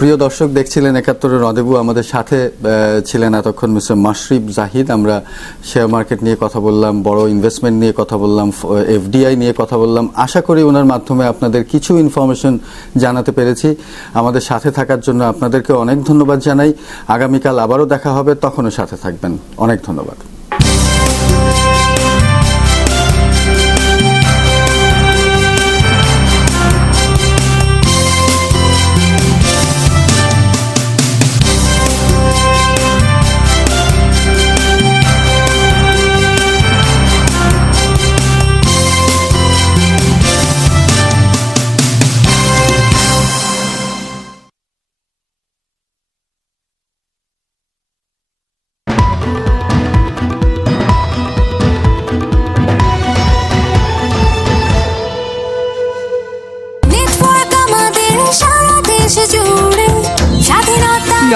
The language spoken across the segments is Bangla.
প্রিয় দর্শক, দেখছিলেন ৭১-এর রদেবু। আমাদের সাথে ছিলেন এতক্ষণ মিস্টার মাশরিফ জাহিদ। আমরা শেয়ার মার্কেট নিয়ে কথা বললাম, বড় ইনভেস্টমেন্ট নিয়ে কথা বললাম, এফডিআই নিয়ে কথা বললাম। আশা করি ওনার মাধ্যমে আপনাদের কিছু ইনফরমেশন জানাতে পেরেছি। আমাদের সাথে থাকার জন্য আপনাদেরকে অনেক ধন্যবাদ জানাই। আগামীকাল আবারও দেখা হবে, তখনও সাথে থাকবেন। অনেক ধন্যবাদ।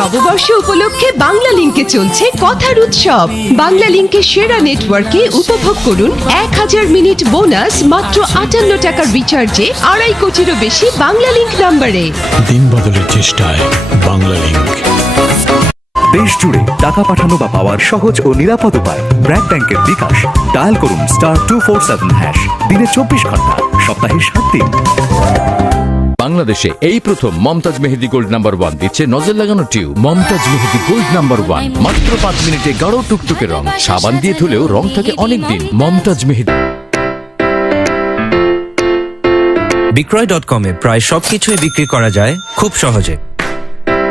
নববর্ষ উপলক্ষে বাংলা লিংকে চলছে কথার উৎসব। বাংলা লিংকের সেরা নেটওয়ার্কে উপভোগ করুন 1000 মিনিট বোনাস মাত্র 58 টাকার রিচার্জে 2.5 কোটিরও বেশি বাংলা লিংক নাম্বারে। দিন বদলের চেষ্টায় বাংলা লিংক। দেশ জুড়ে টাকা পাঠানো বা পাওয়ার সহজ ও নিরাপদ উপায় ব্র্যাক ব্যাংকের বিকাশ। ডায়াল করুন *247# দিনে 24 ঘন্টা, সপ্তাহে 7 দিন। বাংলাদেশে এই প্রথম মমতাজ মেহেদি গোল্ড নাম্বার 1 দিচ্ছে নজর লাগানো টিউব। মমতাজ মেহেদি গোল্ড নাম্বার 1 মাত্র 5 মিনিটে গাঢ় টুকটুকে রং। সাবান দিয়ে ধুলেও রং থাকে অনেক দিন। মমতাজ মেহেদি। বিক্রয়.com এ প্রায় সবকিছুই বিক্রি করা যায় খুব সহজে।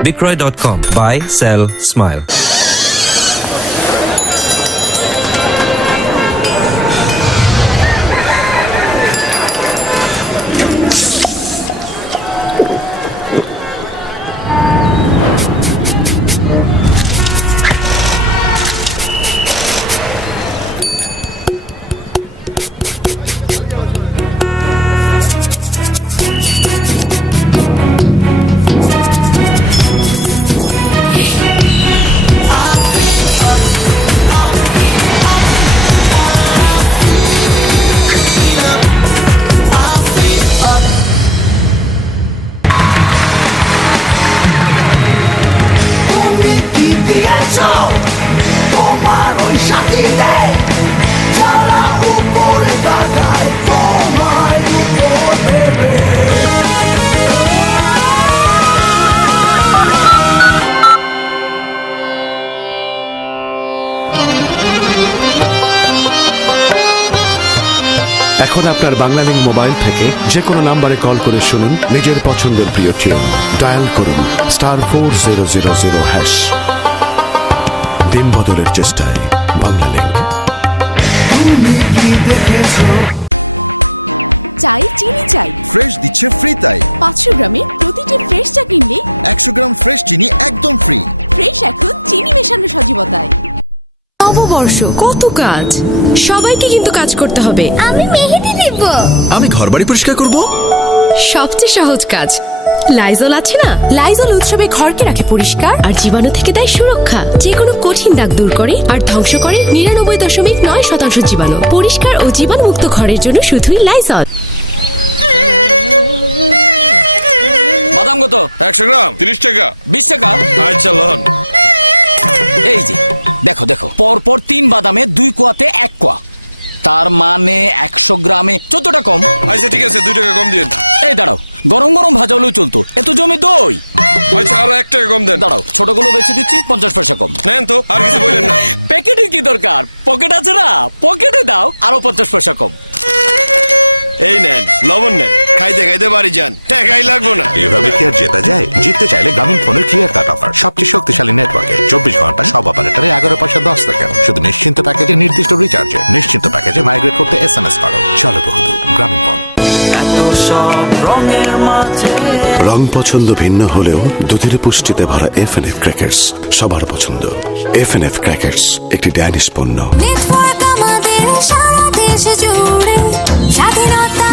বিক্রয়.com, বাই, সেল, স্মাইল। এখন আপনার বাংলা লিংক মোবাইল থেকে যে কোনো নাম্বারে কল করে শুনুন নিজের পছন্দের প্রিয় টিউন। ডায়াল করুন *4000#। দিন বদলের চেষ্টায় বাংলা লিংক। নববর্ষ, কত কাজ। সবাইকে কিন্তু কাজ করতে হবে। আমি মেহেদি দিব। আমি ঘরবাড়ি পরিষ্কার করব। সবচেয়ে সহজ কাজ লাইজল আছে না? লাইজল উৎসবে ঘরকে রাখে পরিষ্কার আর জীবাণু থেকে দেয় সুরক্ষা। যে কোনো কঠিন দাগ দূর করে আর ধ্বংস করে 99.9% জীবাণু। পরিষ্কার ও জীবাণুমুক্ত ঘরের জন্য শুধুই লাইজল। রং পছন্দ ভিন্ন হলেও দুধের পুষ্টিতে ভরা এফএনএফ ক্র্যাকার্স সবার পছন্দ। এফএনএফ ক্র্যাকার্স একটি ড্যানিশ পণ্য।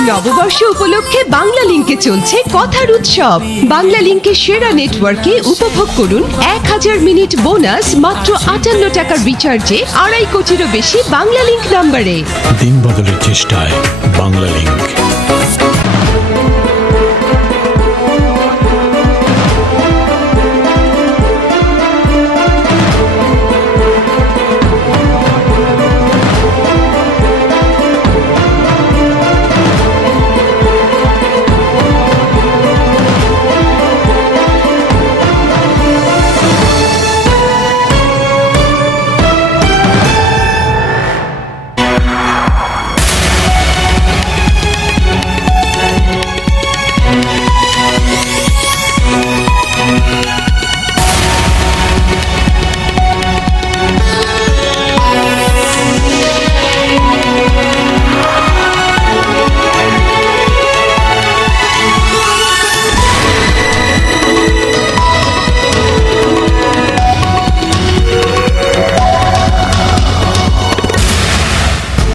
নববর্ষ উপলক্ষে বাংলা লিংকে চলছে কথার উৎসব। বাংলা লিংকের সেরা নেটওয়ার্কে উপভোগ করুন 1000 মিনিট বোনাস মাত্র 58 টাকার রিচার্জে 2.5 কোটিরও বেশি বাংলা লিংক নাম্বারে। দিন বদলের চেষ্টায় বাংলা লিংক।